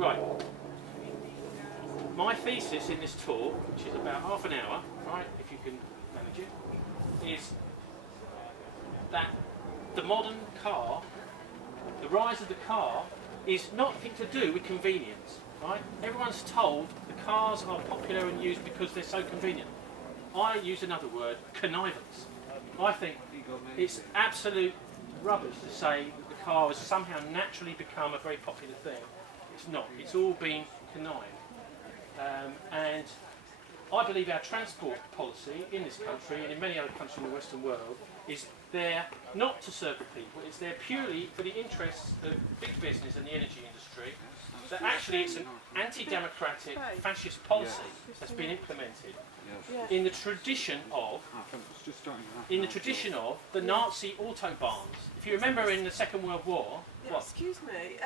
Right. My thesis in this talk, which is about half an hour, right, if you can manage it, is that the modern car, the rise of the car, is nothing to do with convenience, right? Everyone's told the cars are popular and used because they're so convenient. I use another word, connivance. I think it's absolute rubbish to say that the car has somehow naturally become a very popular thing. It's not. It's all been connived. And I believe our transport policy in this country and in many other countries in the Western world is there not to serve the people, it's there purely for the interests of big business and the energy industry. That actually it's an anti-democratic fascist policy that's been implemented in the tradition of the Nazi autobahns. If you remember in the Second World War, yeah, excuse me,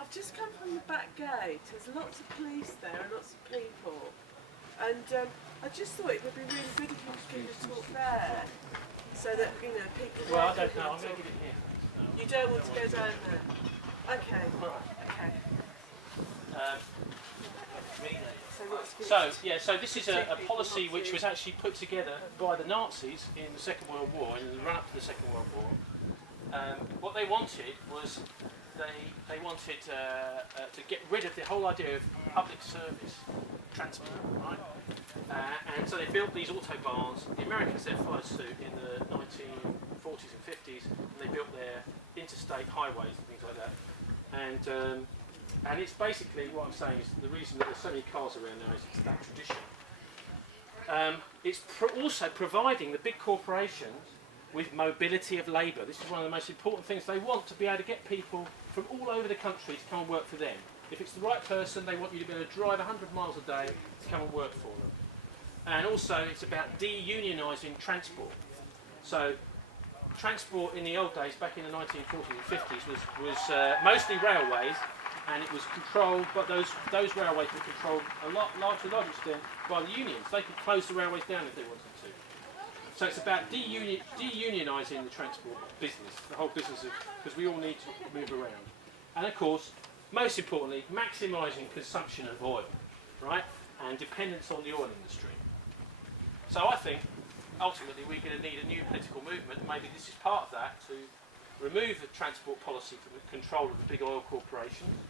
I've just come from the back gate. There's lots of police there and lots of people, and I just thought it would be really good if you could give a talk there, so that people. Well, I don't know. I'm going to give it here. You don't want to go down there. Okay. Okay. So this is a policy which was actually put together by the Nazis in the Second World War, in the run-up to the Second World War. What they wanted was they wanted to get rid of the whole idea of public service transport, right? And so they built these autobahns. The Americans then followed suit in the 1940s and 50s, and they built their interstate highways and things like that. And it's basically, what I'm saying is the reason that there's so many cars around now is it's that tradition. It's also providing the big corporations with mobility of labour. This is one of the most important things. They want to be able to get people from all over the country to come and work for them. If it's the right person, they want you to be able to drive 100 miles a day to come and work for them. And also it's about de-unionising transport. So transport in the old days, back in the 1940s and 50s, was mostly railways, and it was controlled, but those railways were controlled to a large extent by the unions. They could close the railways down if they wanted to. So it's about de-unionising the transport business, the whole business of, because we all need to move around. And of course, most importantly, maximising consumption of oil, right? And dependence on the oil industry. So I think, ultimately, we're going to need a new political movement. Maybe this is part of that, to remove the transport policy from the control of the big oil corporations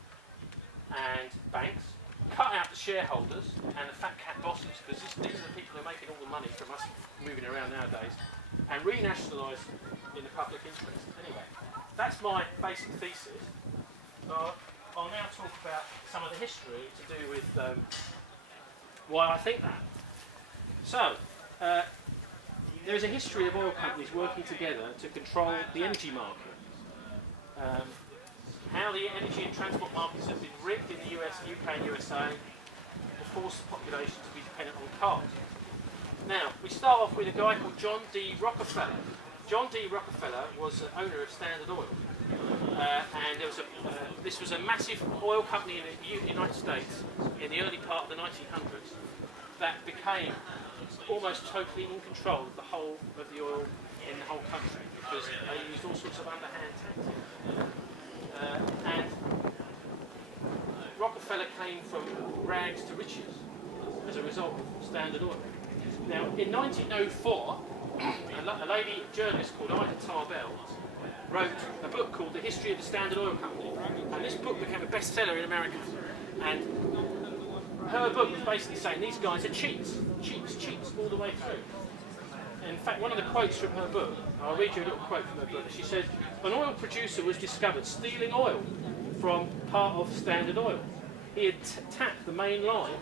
and banks, cut out the shareholders and the fat cat bosses, because these are the people who are making all the money from us moving around nowadays, and renationalise in the public interest. Anyway, that's my basic thesis. I'll now talk about some of the history to do with why I think that. So, there is a history of oil companies working together to control the energy market. How the energy and transport markets have been rigged in the US, UK and USA to force the population to be dependent on cars. Now, we start off with a guy called John D Rockefeller. John D Rockefeller was the owner of Standard Oil. And there was this was a massive oil company in the United States in the early part of the 1900s that became almost totally in control of the whole of the oil in the whole country, because they used all sorts of underhand tactics. And Rockefeller came from rags to riches as a result of Standard Oil. Now, in 1904, a lady journalist called Ida Tarbell wrote a book called The History of the Standard Oil Company, and this book became a bestseller in America. And her book was basically saying these guys are cheats all the way through. In fact, one of the quotes from her book, I'll read you a little quote from her book. She says, an oil producer was discovered stealing oil from part of Standard Oil. He had tapped the main line.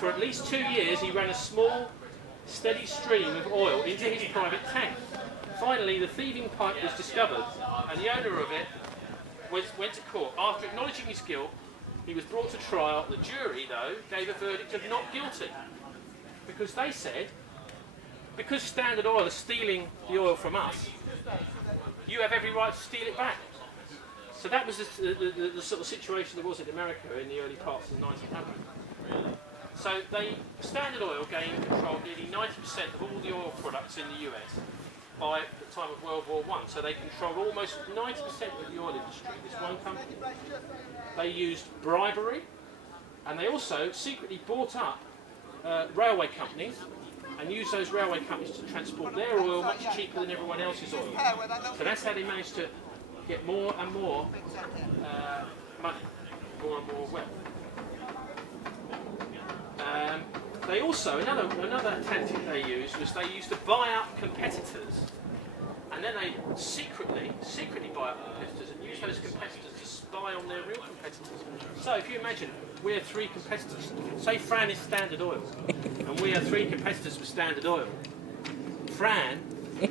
For at least 2 years, he ran a small, steady stream of oil into his private tank. Finally, the thieving pipe was discovered, and the owner of it went to court. After acknowledging his guilt, he was brought to trial. The jury, though, gave a verdict of not guilty, because they said, because Standard Oil is stealing the oil from us, you have every right to steal it back. So that was the sort of situation there was in America in the early parts of the 1900s. So Standard Oil gained control of nearly 90% of all the oil products in the US, by the time of World War I. So they controlled almost 90% of the oil industry, this one company. They used bribery, and they also secretly bought up railway companies and used those railway companies to transport their oil much cheaper than everyone else's oil. So that's how they managed to get more and more money, more and more wealth. They also, another tactic they used was they used to buy up competitors, and then they secretly buy up competitors and use those competitors to spy on their real competitors. So if you imagine, we have three competitors. Say Fran is Standard Oil, and we have three competitors with Standard Oil. Fran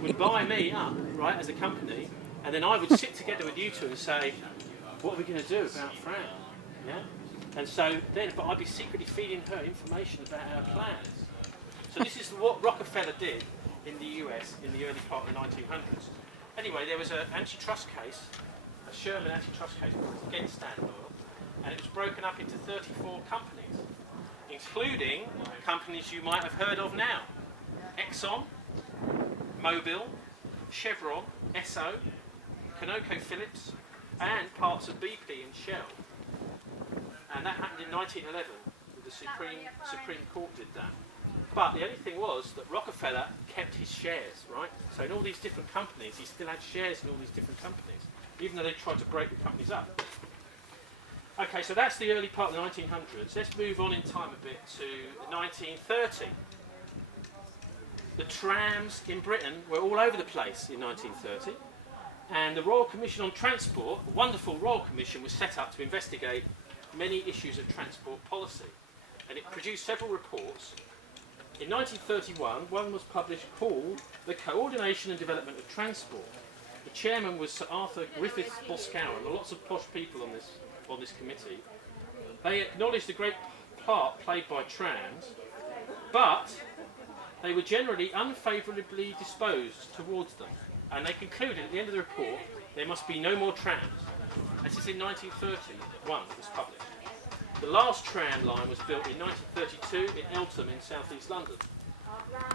would buy me up, right, as a company, and then I would sit together with you two and say, what are we going to do about Fran? Yeah? And so then, but I'd be secretly feeding her information about our plans. So this is what Rockefeller did in the US in the early part of the 1900s. Anyway, there was an antitrust case, a Sherman antitrust case against Standard Oil, and it was broken up into 34 companies, including companies you might have heard of now. Exxon, Mobil, Chevron, Esso, ConocoPhillips, and parts of BP and Shell. And that happened in 1911, the Supreme Court did that. But the only thing was that Rockefeller kept his shares, right? So in all these different companies, he still had shares in all these different companies, even though they tried to break the companies up. Okay, so that's the early part of the 1900s. Let's move on in time a bit to 1930. The trams in Britain were all over the place in 1930, and the Royal Commission on Transport, a wonderful Royal Commission, was set up to investigate many issues of transport policy, and it produced several reports. In 1931, one was published called The Coordination and Development of Transport. The chairman was Sir Arthur Griffiths Boscawen. There were lots of posh people on this committee. They acknowledged the great part played by trams, but they were generally unfavourably disposed towards them, and they concluded at the end of the report there must be no more trams. This is in 1931, it was published. The last tram line was built in 1932 in Eltham in southeast London.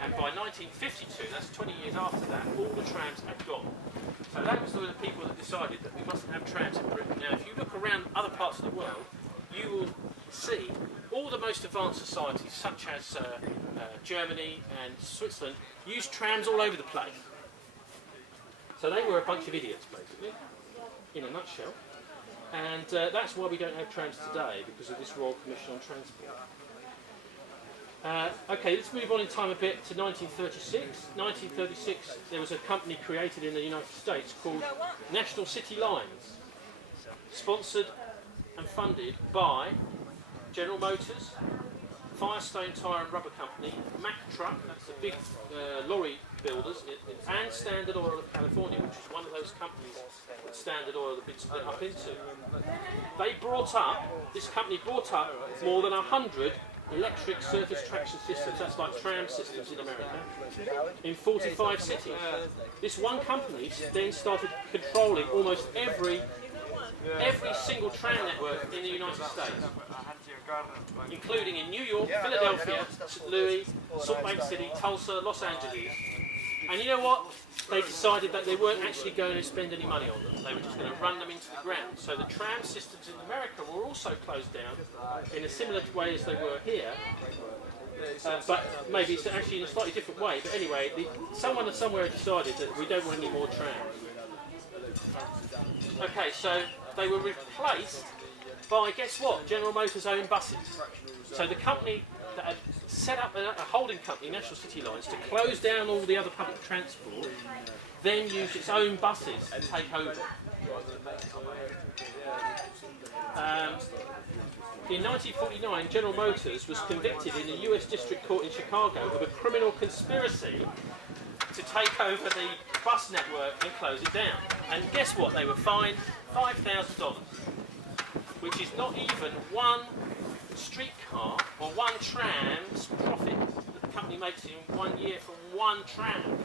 And by 1952, that's 20 years after that, all the trams had gone. So that was the people that decided that we mustn't have trams in Britain. Now, if you look around other parts of the world, you will see all the most advanced societies, such as Germany and Switzerland, use trams all over the place. So they were a bunch of idiots, basically, in a nutshell. And that's why we don't have trams today, because of this Royal Commission on Transport. Okay, let's move on in time a bit to 1936. 1936, there was a company created in the United States called National City Lines, sponsored and funded by General Motors, Firestone Tire and Rubber Company, Mack Truck, that's the big lorry builders, and Standard Oil of California, which is one of those companies that Standard Oil had been split up into. This company brought up more than 100 electric surface traction systems, that's like tram systems in America, in 45 cities. This one company then started controlling almost every single tram network in the United States, including in New York, Philadelphia, St. Louis, Salt Lake City, Tulsa, Los Angeles. And you know what? They decided that they weren't actually going to spend any money on them. They were just going to run them into the ground. So the tram systems in America were also closed down in a similar way as they were here. But maybe it's actually in a slightly different way. But anyway, someone somewhere decided that we don't want any more trams. Okay, so they were replaced by, guess what? General Motors' own buses. So the company that had set up a holding company, National City Lines, to close down all the other public transport, then used its own buses to take over. In 1949, General Motors was convicted in the US District Court in Chicago of a criminal conspiracy to take over the bus network and close it down. And guess what? They were fined $5,000, which is not even one streetcar or one tram's profit that the company makes in 1 year from one tram.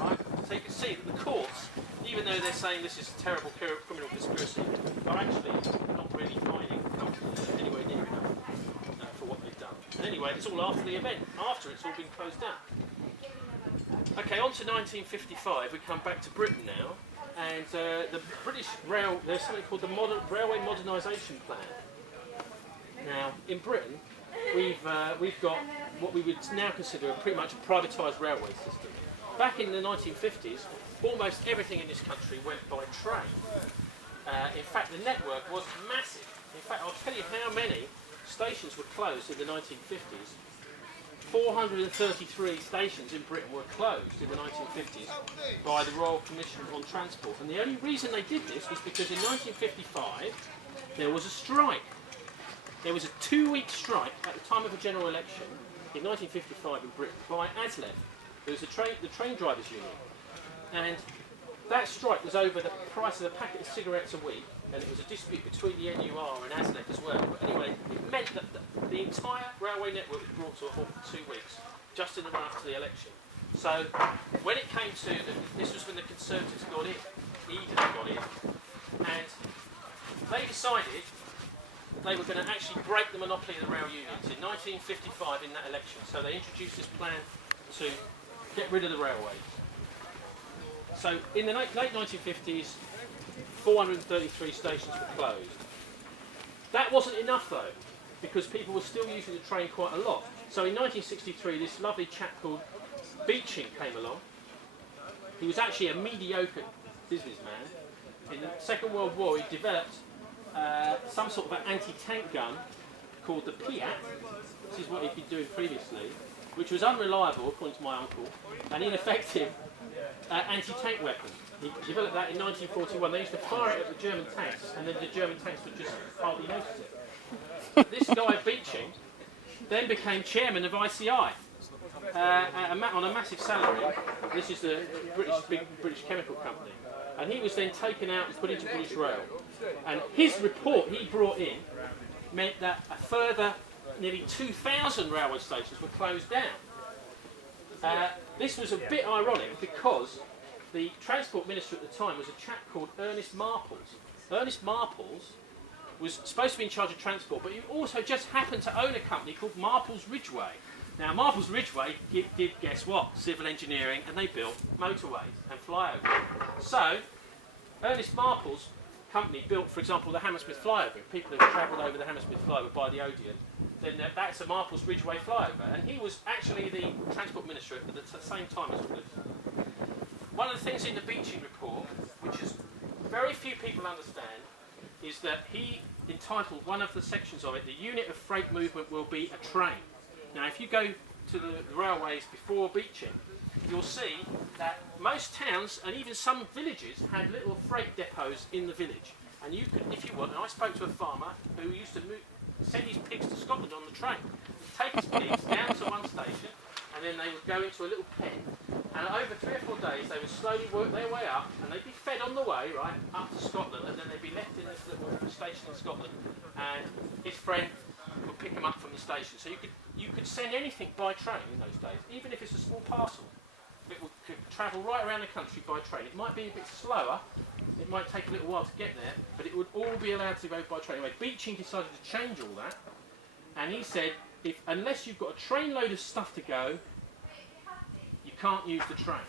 Right? So you can see that the courts, even though they're saying this is a terrible criminal conspiracy, are actually not really finding the company anywhere near enough for what they've done. And anyway, it's all after the event, after it's all been closed down. Okay, on to 1955. We come back to Britain now, and the British Rail. There's something called the Railway Modernisation Plan. Now, in Britain, we've got what we would now consider pretty much a privatised railway system. Back in the 1950s, almost everything in this country went by train. In fact, the network was massive. In fact, I'll tell you how many stations were closed in the 1950s. 433 stations in Britain were closed in the 1950s by the Royal Commission on Transport. And the only reason they did this was because in 1955 there was a strike. There was a 2-week strike at the time of a general election in 1955 in Britain by ASLEF. It was the train drivers' union. And that strike was over the price of a packet of cigarettes a week, and it was a dispute between the NUR and ASLEF as well. But anyway, it meant that the entire railway network was brought to a halt for 2 weeks, just in the run up to the election. So when it came to, this was when the Conservatives got in, Eden got in, and they decided they were going to actually break the monopoly of the rail unions in 1955 in that election. So they introduced this plan to get rid of the railways. So in the late 1950s, 433 stations were closed. That wasn't enough though, because people were still using the train quite a lot. So in 1963, this lovely chap called Beeching came along. He was actually a mediocre businessman. In the Second World War, he developed some sort of an anti-tank gun called the Piat. This is what he'd been doing previously, which was unreliable, according to my uncle, and ineffective anti-tank weapon. He developed that in 1941. They used to fire it at the German tanks, and then the German tanks would just hardly notice it. This guy, Beeching, then became chairman of ICI on a massive salary. This is the big British chemical company. And he was then taken out and put into British Rail. And his report he brought in meant that a further nearly 2,000 railway stations were closed down. This was a bit ironic because the Transport Minister at the time was a chap called Ernest Marples. Ernest Marples was supposed to be in charge of transport, but he also just happened to own a company called Marples Ridgeway. Now, Marples Ridgeway did, guess what? Civil engineering, and they built motorways and flyovers. So, Ernest Marples' company built, for example, the Hammersmith flyover. If people have travelled over the Hammersmith flyover by the Odeon, then that's a Marples Ridgeway flyover. And he was actually the Transport Minister at the same time as Willis. One of the things in the Beeching report, which is very few people understand, is that he entitled one of the sections of it, the unit of freight movement will be a train. Now, if you go to the railways before Beeching, you'll see that most towns and even some villages had little freight depots in the village. And you could, if you want, and I spoke to a farmer who used to send his pigs to Scotland on the train. He'd take his pigs down to one station, and then they would go into a little pen. And over 3 or 4 days, they would slowly work their way up, and they'd be fed on the way, right, up to Scotland, and then they'd be left in this little station in Scotland, and his friend would pick them up from the station. So you could send anything by train in those days, even if it's a small parcel. It could travel right around the country by train. It might be a bit slower, it might take a little while to get there, but it would all be allowed to go by train. Anyway, Beeching decided to change all that, and he said, unless you've got a trainload of stuff to go, you can't use the train.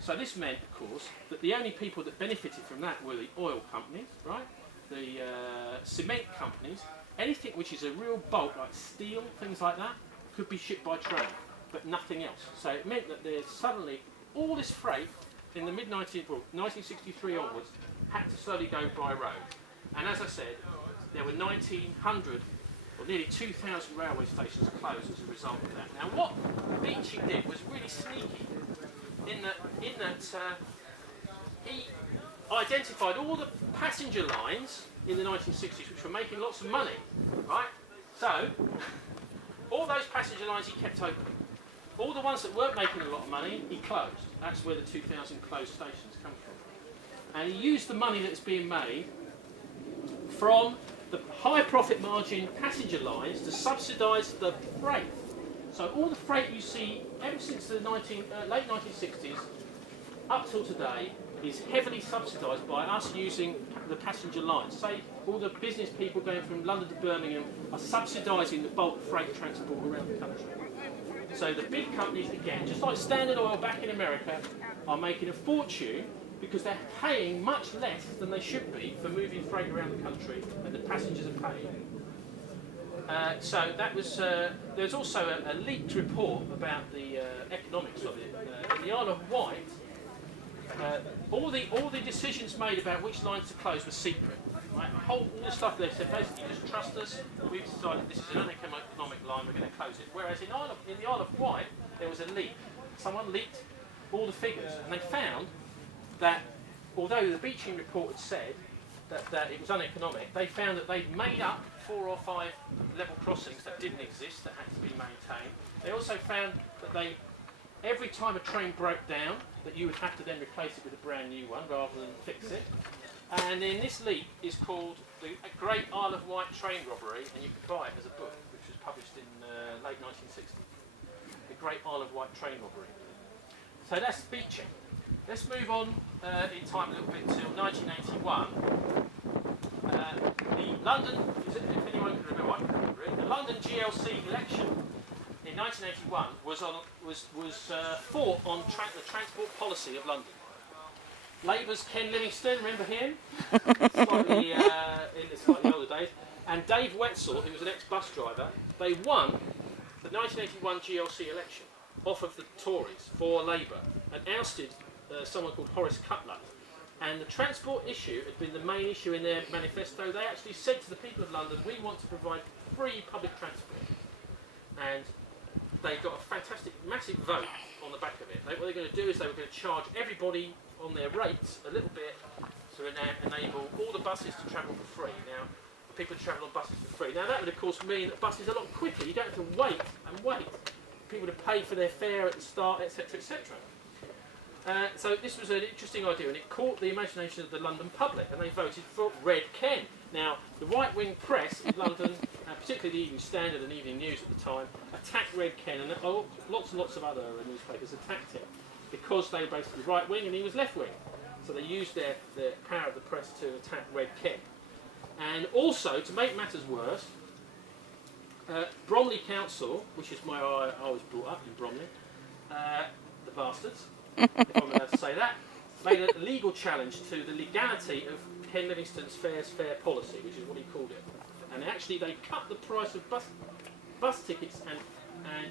So this meant, of course, that the only people that benefited from that were the oil companies, right? The cement companies. Anything which is a real bulk, like steel, things like that, could be shipped by train, but nothing else. So it meant that there's suddenly all this freight in the 1963 onwards had to slowly go by road. And as I said, there were 1,900 or nearly 2,000 railway stations closed as a result of that. Now, what Beeching did was really sneaky in that he identified all the passenger lines in the 1960s which were making lots of money, right? So, all those passenger lines he kept open. All the ones that weren't making a lot of money, he closed. That's where the 2,000 closed stations come from. And he used the money that's being made from the high profit margin passenger lines to subsidise the freight. So all the freight you see ever since the late 1960s up till today is heavily subsidised by us using the passenger lines. Say all the business people going from London to Birmingham are subsidising the bulk freight transport around the country. So the big companies, again, just like Standard Oil back in America, are making a fortune because they're paying much less than they should be for moving freight around the country, and the passengers are paying. So that was. There's also a leaked report about the economics of it. In the Isle of Wight, all the decisions made about which lines to close were secret. Right? All the stuff they said, basically, just trust us. We've decided this is an uneconomic line. We're going to close it. Whereas in the Isle of Wight, there was a leak. Someone leaked all the figures, and they found that although the Beeching report had said that it was uneconomic, they found that they'd made up 4 or 5 level crossings that didn't exist, that had to be maintained. They also found that every time a train broke down, that you would have to then replace it with a brand new one rather than fix it. And then this leak is called The Great Isle of Wight Train Robbery, and you can buy it as a book, which was published in late 1960. The Great Isle of Wight Train Robbery. So that's Beeching. Let's move on in time a little bit till 1981. The London, if anyone can remember, I can remember it, the London GLC election in 1981 was fought on the transport policy of London. Labour's Ken Livingstone, remember him? Slightly in the slightly older days, and Dave Wetzel, who was an ex-bus driver. They won the 1981 GLC election off of the Tories for Labour and ousted someone called Horace Cutler. And the transport issue had been the main issue in their manifesto. They actually said to the people of London, we want to provide free public transport. And they got a fantastic, massive vote on the back of it. What they're going to do is they were going to charge everybody on their rates a little bit to enable all the buses to travel for free. Now, people travel on buses for free. Now, that would, of course, mean that buses are a lot quicker. You don't have to wait and wait. People to pay for their fare at the start, etc., etc. So this was an interesting idea, and it caught the imagination of the London public, and they voted for Red Ken. Now, the right-wing press in London, particularly the Evening Standard and Evening News at the time, attacked Red Ken, and lots and lots of other newspapers attacked him because they were basically right-wing and he was left-wing. So they used their power of the press to attack Red Ken. And also, to make matters worse, Bromley Council, which is where I was brought up in Bromley, the bastards, if I'm allowed to say that, made a legal challenge to the legality of Ken Livingstone's fair policy, which is what he called it. And actually they cut the price of bus tickets and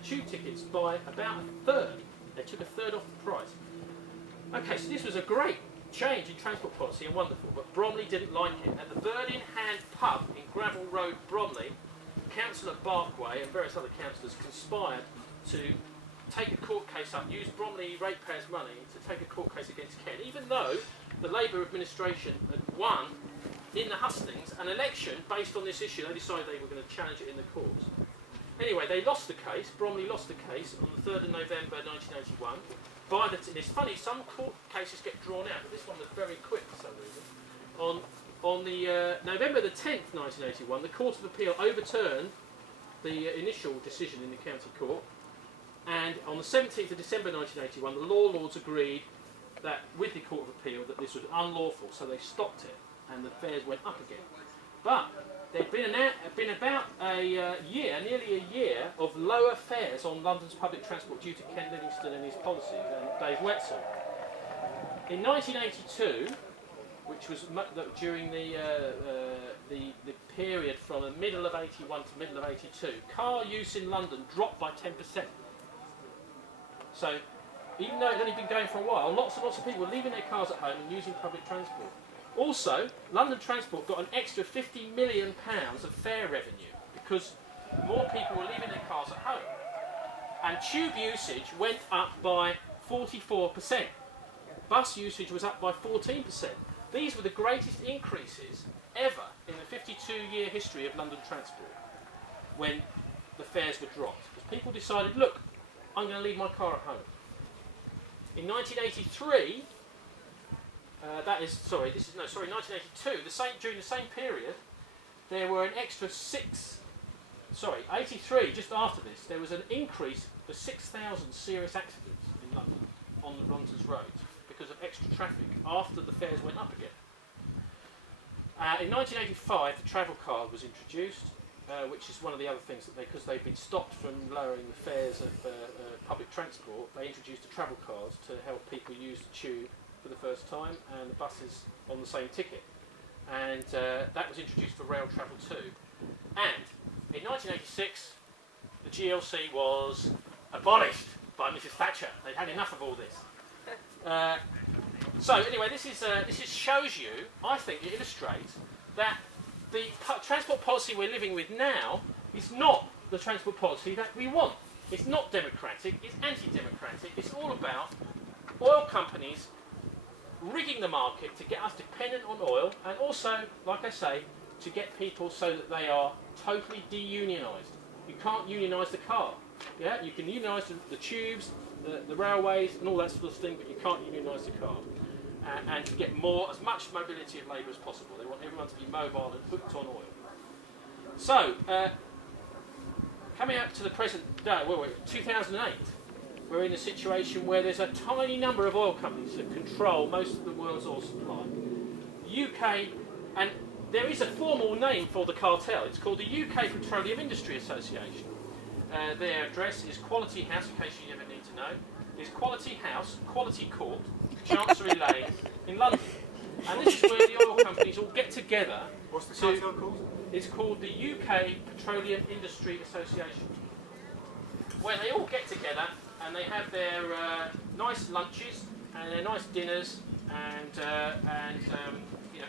tube tickets by about a third. They took a third off the price. Okay, so this was a great change in transport policy and wonderful, but Bromley didn't like it. At the Bird in Hand pub in Gravel Road, Bromley, Councillor Barkway and various other councillors conspired to take a court case up, use Bromley ratepayers' money to take a court case against Ken, even though the Labour administration had won in the hustings an election based on this issue. They decided they were going to challenge it in the courts. Anyway, they lost the case. Bromley lost the case on the 3rd of November 1981. It's funny, some court cases get drawn out, but this one was very quick for some reason. On the November the 10th, 1981, the Court of Appeal overturned the initial decision in the county court. And on the 17th of December 1981, the Law Lords agreed that, with the Court of Appeal, that this was unlawful, so they stopped it, and the fares went up again. But there'd been about a year, nearly a year, of lower fares on London's public transport due to Ken Livingstone and his policies and Dave Wetzel. In 1982, which was during the period from the middle of 81 to middle of 82, car use in London dropped by 10%. So, even though it had only been going for a while, lots and lots of people were leaving their cars at home and using public transport. Also, London Transport got an extra £50 million of fare revenue because more people were leaving their cars at home. And tube usage went up by 44%. Bus usage was up by 14%. These were the greatest increases ever in the 52-year history of London Transport when the fares were dropped. Because people decided, look, I'm going to leave my car at home. In 1983, 1982, during the same period, there were an extra 83, just after this, there was an increase of 6,000 serious accidents in London, on London's roads, because of extra traffic, after the fares went up again. In 1985, the travel card was introduced, which is one of the other things that because they've been stopped from lowering the fares of public transport, they introduced the travel cards to help people use the tube for the first time and the buses on the same ticket. And that was introduced for rail travel too. And in 1986, the GLC was abolished by Mrs. Thatcher. They'd had enough of all this. So anyway, this shows you, I think it illustrates that the transport policy we're living with now is not the transport policy that we want. It's not democratic, it's anti-democratic. It's all about oil companies rigging the market to get us dependent on oil, and also, like I say, to get people so that they are totally de-unionised. You can't unionise the car. Yeah, you can unionise the tubes, the railways, and all that sort of thing, but you can't unionise the car. And to get as much mobility of labour as possible. They want everyone to be mobile and hooked on oil. So, coming up to the present day, 2008, we're in a situation where there's a tiny number of oil companies that control most of the world's oil supply. The UK, and there is a formal name for the cartel. It's called the UK Petroleum Industry Association. Their address is Quality House, in case you ever need to know. It's Quality House, Quality Court, Chancery Lane in London. And this is where the oil companies all get together. What's the cartel called? It's called the UK Petroleum Industry Association, where they all get together and they have their nice lunches and their nice dinners and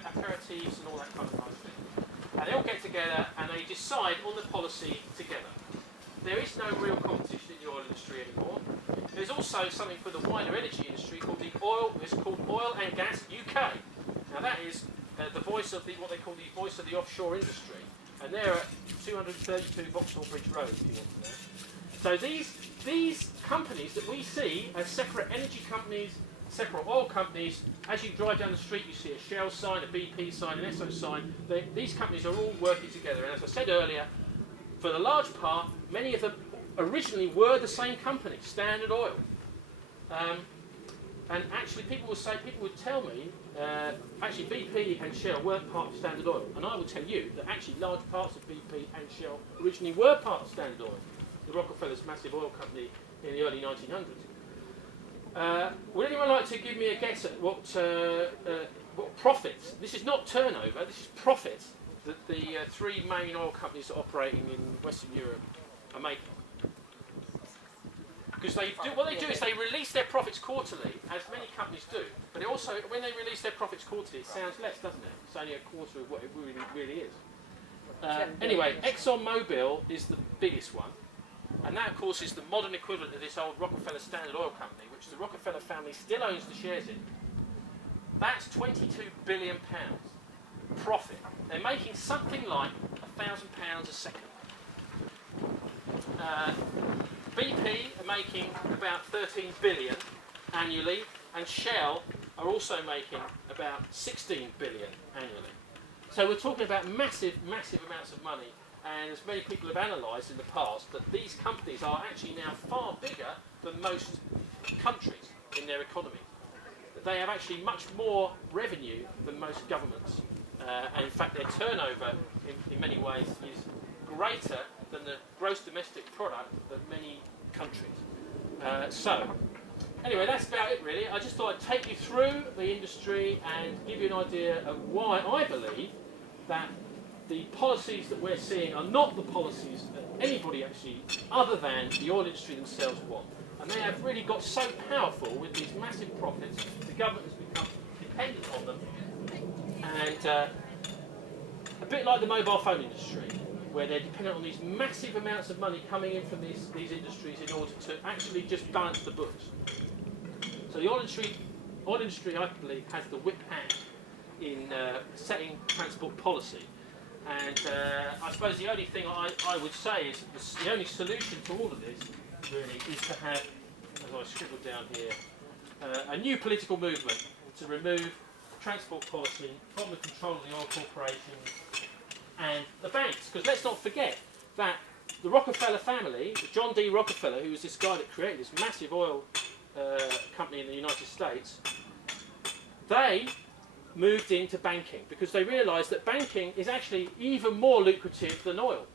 aperitifs and all that kind of nice thing. And they all get together and they decide on the policy together. There is no real competition in the oil industry anymore. There's also something for the wider energy industry called it's called Oil and Gas UK. Now that is the voice of what they call the voice of the offshore industry, and they're at 232 Vauxhall Bridge Road, if you want to know. So these companies that we see as separate energy companies, separate oil companies, as you drive down the street you see a Shell sign, a BP sign, an Esso sign. These companies are all working together, and as I said earlier, for the large part, many of them originally were the same company, Standard Oil. And actually people would tell me, actually BP and Shell weren't part of Standard Oil. And I will tell you that actually large parts of BP and Shell originally were part of Standard Oil, the Rockefeller's massive oil company in the early 1900s. Would anyone like to give me a guess at what profits, this is not turnover, this is profits, that the three main oil companies operating in Western Europe are making? Because what they do is they release their profits quarterly, as many companies do. But it also, when they release their profits quarterly, it sounds less, doesn't it? It's only a quarter of what it really is. Anyway, ExxonMobil is the biggest one. And that, of course, is the modern equivalent of this old Rockefeller Standard Oil Company, which the Rockefeller family still owns the shares in. That's £22 billion profit. They're making something like £1,000 a second. BP are making about 13 billion annually, and Shell are also making about 16 billion annually. So we're talking about massive, massive amounts of money, and as many people have analysed in the past, that these companies are actually now far bigger than most countries in their economy. They have actually much more revenue than most governments, and in fact their turnover in many ways is greater than the gross domestic product of many countries. So, anyway, that's about it really. I just thought I'd take you through the industry and give you an idea of why I believe that the policies that we're seeing are not the policies that anybody actually, other than the oil industry themselves, want. And they have really got so powerful with these massive profits, the government has become dependent on them. And a bit like the mobile phone industry, where they're dependent on these massive amounts of money coming in from these industries in order to actually just balance the books. So the oil industry, I believe, has the whip hand in setting transport policy. And I suppose the only thing I would say is the only solution to all of this, really, is to have, as I scribbled down here, a new political movement to remove transport policy from the control of the oil corporations and the banks. Because let's not forget that the Rockefeller family, John D Rockefeller, who was this guy that created this massive oil company in the United States, they moved into banking because they realised that banking is actually even more lucrative than oil.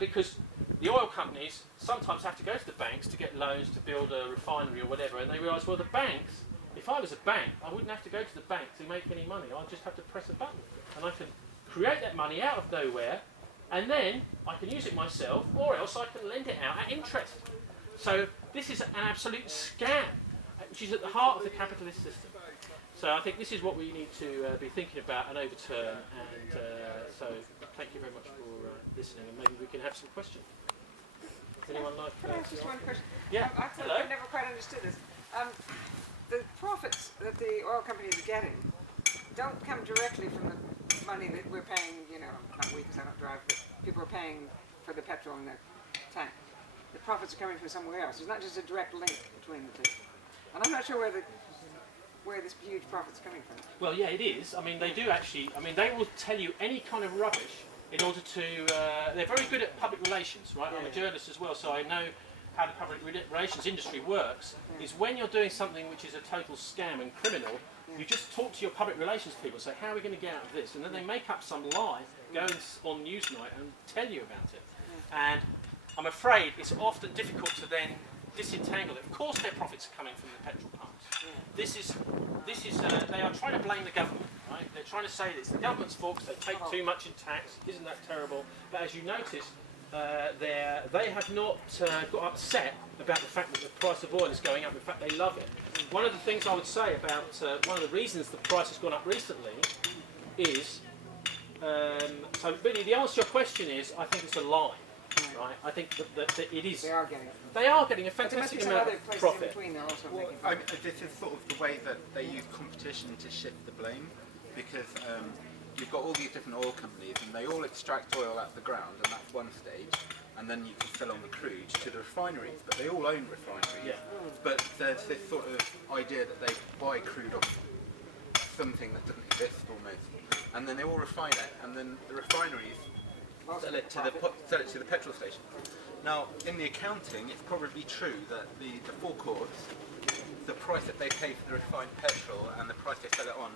Because the oil companies sometimes have to go to the banks to get loans to build a refinery or whatever, and they realise, well, the banks, if I was a bank, I wouldn't have to go to the bank to make any money. I'd just have to press a button, and I can create that money out of nowhere, and then I can use it myself, or else I can lend it out at interest. So this is an absolute scam, which is at the heart of the capitalist system. So I think this is what we need to be thinking about and overturn, and so thank you very much for listening, and maybe we can have some questions. Does anyone like Can I ask just one question? Yeah, hello. I've never quite understood this. The profits that the oil companies are getting don't come directly from the money that we're paying, you know, not we because I don't drive, but people are paying for the petrol in their tank. The profits are coming from somewhere else. There's not just a direct link between the two. And I'm not sure where this huge profit's coming from. Well, yeah, it is. I mean, they do actually. I mean, they will tell you any kind of rubbish in order to. They're very good at public relations, right? I'm a journalist as well, so I know how the public relations industry works. Is when you're doing something which is a total scam and criminal, you just talk to your public relations people, say, how are we going to get out of this? And then they make up some lie, go on Newsnight and tell you about it. And I'm afraid it's often difficult to then disentangle it. Of course, their profits are coming from the petrol pumps. This is. They are trying to blame the government, right? They're trying to say it's the government's fault because they take too much in tax. Isn't that terrible? But as you notice, they have not got upset about the fact that the price of oil is going up. In fact, they love it. One of the things I would say about one of the reasons the price has gone up recently is. So really, the answer to your question is, I think it's a lie. Right? I think that it is. They are getting it. They are getting a fantastic amount of profit. Well, this is sort of the way that they use competition to shift the blame, because you've got all these different oil companies and they all extract oil out of the ground, and that's one stage, and then you can sell on the crude to the refineries, but they all own refineries. Yeah. But there's this sort of idea that they buy crude off something that doesn't exist almost, and then they all refine it, and then the refineries sell it to the petrol station. Now, in the accounting, it's probably true that the forecourts, the price that they pay for the refined petrol and the price they sell it on,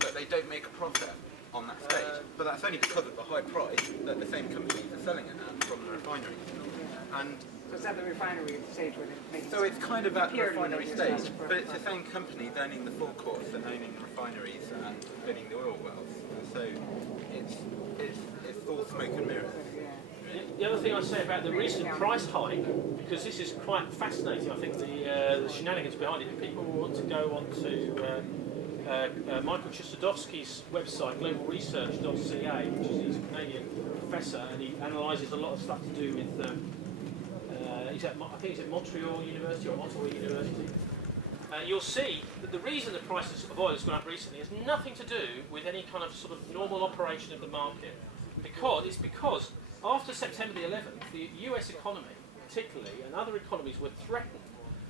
that they don't make a profit on that stage. But that's only because of the high price that the same companies are selling it at from the refinery. And So it's at the refinery stage where they make it. so it's kind of at the Purely refinery it's stage, not but it's the same company owning the forecourts and owning the refineries and bidding the oil wells. And so it's all smoke and mirrors. The other thing I'd say about the recent price hike, because this is quite fascinating, I think the shenanigans behind it, and people want to go on to Michael Chustodowski's website, globalresearch.ca, which is a Canadian professor, and he analyses a lot of stuff to do with, I think he's at Montreal University or Ottawa University. You'll see that the reason the prices of oil has gone up recently has nothing to do with any kind of sort of normal operation of the market. Because after September the 11th, the US economy, particularly, and other economies were threatened.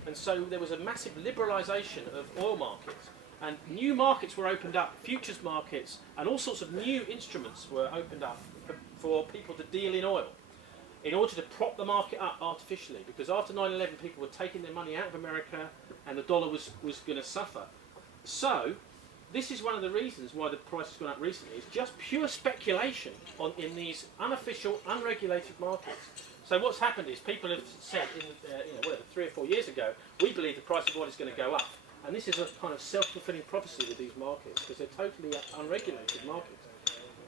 And so there was a massive liberalisation of oil markets. And new markets were opened up, futures markets, and all sorts of new instruments were opened up for people to deal in oil in order to prop the market up artificially. Because after 9/11, people were taking their money out of America and the dollar was going to suffer. So this is one of the reasons why the price has gone up recently. It's just pure speculation in these unofficial, unregulated markets. So what's happened is people have said, 3 or 4 years ago, we believe the price of oil is going to go up. And this is a kind of self-fulfilling prophecy with these markets, because they're totally unregulated markets.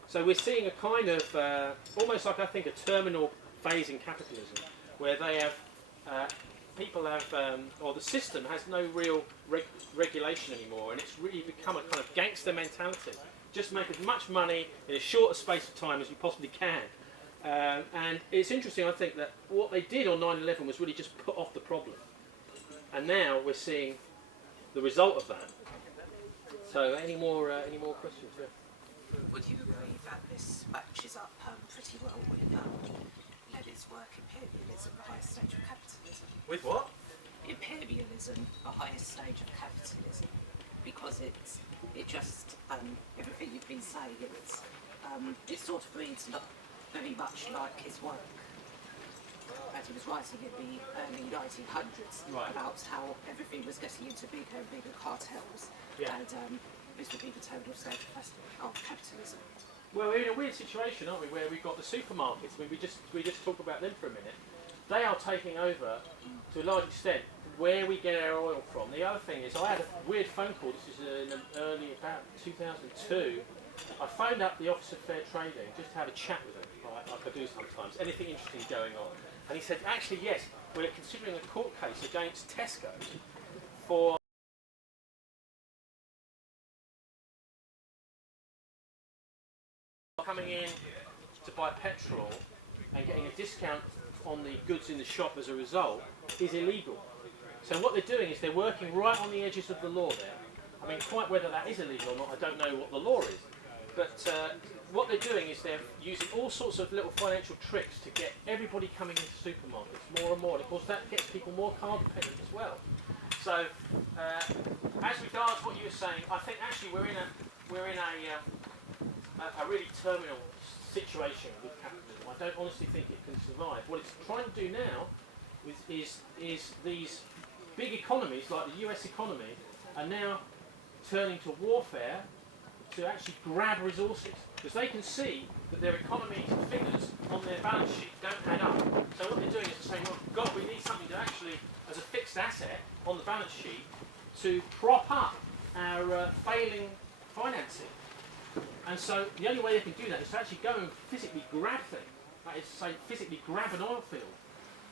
So we're seeing a kind of, almost like I think a terminal phase in capitalism, where they have, people have, or the system has no real regulation anymore, and it's really become a kind of gangster mentality. Just make as much money in as short a space of time as you possibly can. And it's interesting, I think, that what they did on 9/11 was really just put off the problem. And now we're seeing the result of that. So, any more questions? Yeah. Would you agree that this matches up pretty well with Levin's work, Imperialism, the highest stage of capitalism? With what? Imperialism, the highest stage of capitalism, because it just everything you've been saying, it sort of reads very much like his work as he was writing in the early 1900s, right, about how everything was getting into bigger and bigger cartels, yeah, and this would be the total state of capitalism. Well, we're in a weird situation, aren't we, where we've got the supermarkets. I mean, we just talk about them for a minute. They are taking over, to a large extent, where we get our oil from. The other thing is, I had a weird phone call. This is in early, about 2002. I phoned up the Office of Fair Trading just to have a chat with them, like I do sometimes. Anything interesting going on? And he said, actually, yes, we're considering a court case against Tesco for coming in to buy petrol and getting a discount on the goods in the shop as a result is illegal. So what they're doing is they're working right on the edges of the law there. I mean, quite whether that is illegal or not, I don't know what the law is. But what they're doing is they're using all sorts of little financial tricks to get everybody coming into supermarkets more and more. And of course that gets people more card dependent as well. So as regards what you were saying, I think actually we're in a really terminal situation with capitalism. I don't honestly think it can survive. What it's trying to do now is these big economies like the US economy are now turning to warfare to actually grab resources, because they can see that their economy figures on their balance sheet don't add up. So what they're doing is they're saying, well, God, we need something to actually, as a fixed asset on the balance sheet, to prop up our failing financing. And so the only way they can do that is to actually go and physically grab things. That is to say, physically grab an oil field.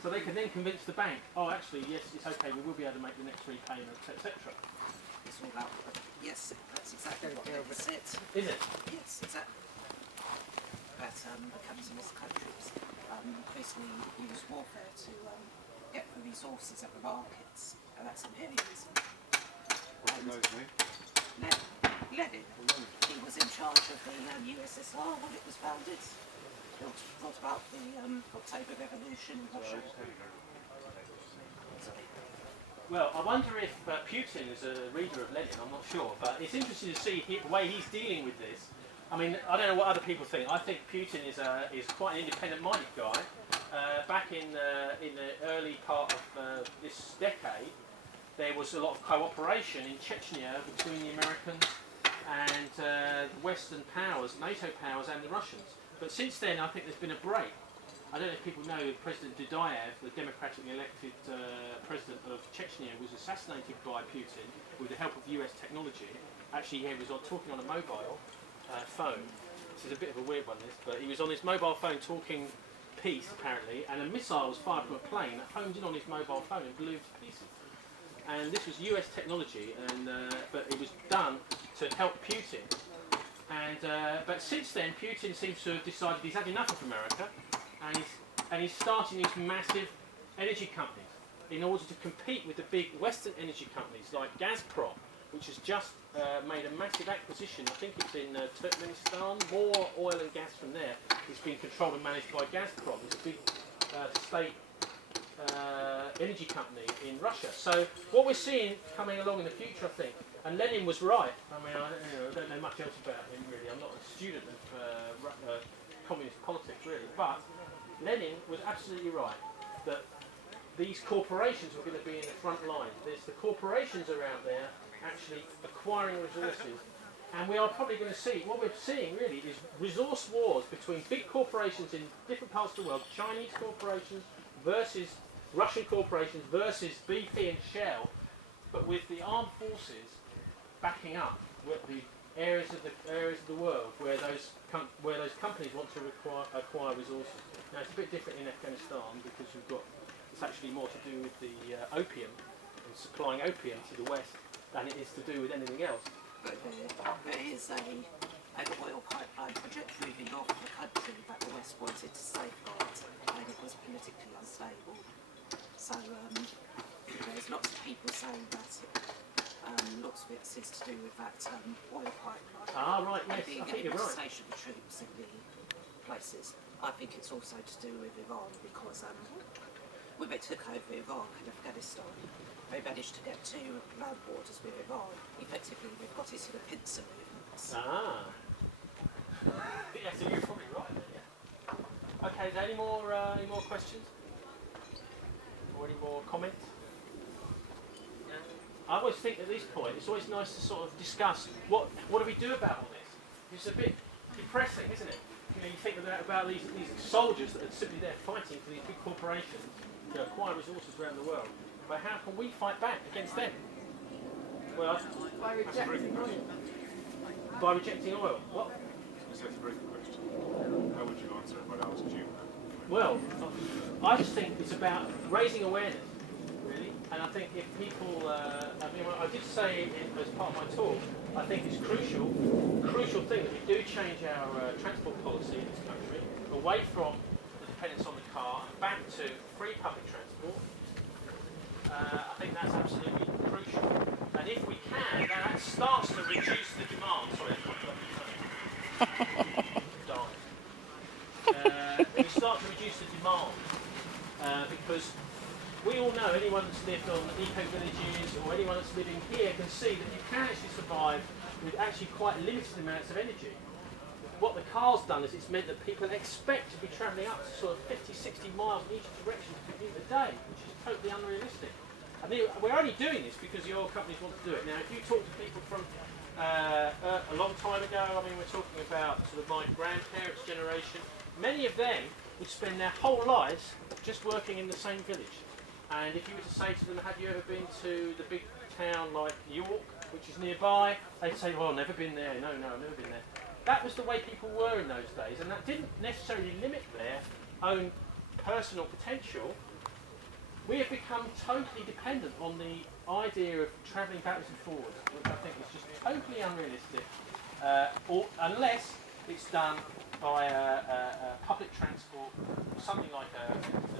So they can then convince the bank, oh, actually, yes, it's okay, we will be able to make the next repayments, etc. It's all about, yes, that's exactly what it is. Is it? Yes, exactly. But the capitalist countries increasingly use warfare to get the resources at the markets, and that's imperialism. Lenin, he was in charge of the USSR when it was founded. He thought about the October Revolution in Russia. Well, I wonder if Putin is a reader of Lenin, I'm not sure, but it's interesting to see the way he's dealing with this. I mean, I don't know what other people think. I think Putin is quite an independent-minded guy. Back in the early part of this decade, there was a lot of cooperation in Chechnya between the Americans and Western powers, NATO powers, and the Russians. But since then, I think there's been a break. I don't know if people know President Dudayev, the democratically elected president of Chechnya, was assassinated by Putin with the help of US technology. Actually, he was talking on a mobile phone. This is a bit of a weird one, this, but he was on his mobile phone talking peace, apparently, and a missile was fired from a plane that homed in on his mobile phone and blew him to pieces. And this was US technology, and but it was done to help Putin. And but since then, Putin seems to have decided he's had enough of America, and he's starting these massive energy companies in order to compete with the big Western energy companies like Gazprom, which has just made a massive acquisition. I think it's in Turkmenistan. More oil and gas from there is being controlled and managed by Gazprom. It's a big state energy company in Russia. So what we're seeing coming along in the future, I think, and Lenin was right. I mean, I don't know much else about him really. I'm not a student of communist politics really, but Lenin was absolutely right that these corporations were going to be in the front line. There's the corporations are out there actually acquiring resources, and we are probably going to see, what we're seeing really is resource wars between big corporations in different parts of the world, Chinese corporations versus Russian corporations versus BP and Shell, but with the armed forces backing up the areas of the world where those companies want to acquire resources. Now it's a bit different in Afghanistan because it's actually more to do with the opium and supplying opium to the West than it is to do with anything else. But there is an oil pipeline project moving off the country that the West wanted to safeguard, and it was politically unstable. So there's lots of people saying that lots of it is to do with that oil pipeline. Ah, right, yes, being I think able you're to right. station the troops in the places. I think it's also to do with Iran because when they took over Iraq and Afghanistan, they managed to get to land borders with Iran. Effectively, they've got it in a pincer movement. Ah. Yeah, so you're probably right there, yeah. Okay, is there any more questions? Or any more comments? Yeah. I always think at this point it's always nice to sort of discuss what do we do about all this. It's a bit depressing, isn't it? You know, you think about these soldiers that are simply there fighting for these big corporations to acquire resources around the world. But how can we fight back against them? Well, By rejecting oil. by rejecting oil. What? That's a very good question. How would you answer it if I'd asked you? Well, I just think it's about raising awareness, really. And I think if people, I mean, I did say as part of my talk, I think it's crucial thing that we do change our transport policy in this country away from the dependence on the car and back to free public transport. I think that's absolutely crucial. And if we can, that starts to reduce the demand. Sorry, that's we start to reduce the demand because we all know, anyone that's lived on eco-villages or anyone that's living here can see that you can actually survive with actually quite limited amounts of energy. What the car's done is it's meant that people expect to be travelling up to sort of 50, 60 miles in each direction to commute a day, which is totally unrealistic. I mean, we're only doing this because the oil companies want to do it. Now, if you talk to people from a long time ago, I mean, we're talking about sort of my grandparents' generation, many of them would spend their whole lives just working in the same village. And if you were to say to them, have you ever been to the big town like York, which is nearby, they'd say, well, never been there, no, I've never been there. That was the way people were in those days, and that didn't necessarily limit their own personal potential. We have become totally dependent on the idea of travelling backwards and forwards, which I think is just totally unrealistic, or unless it's done by public transport, or something like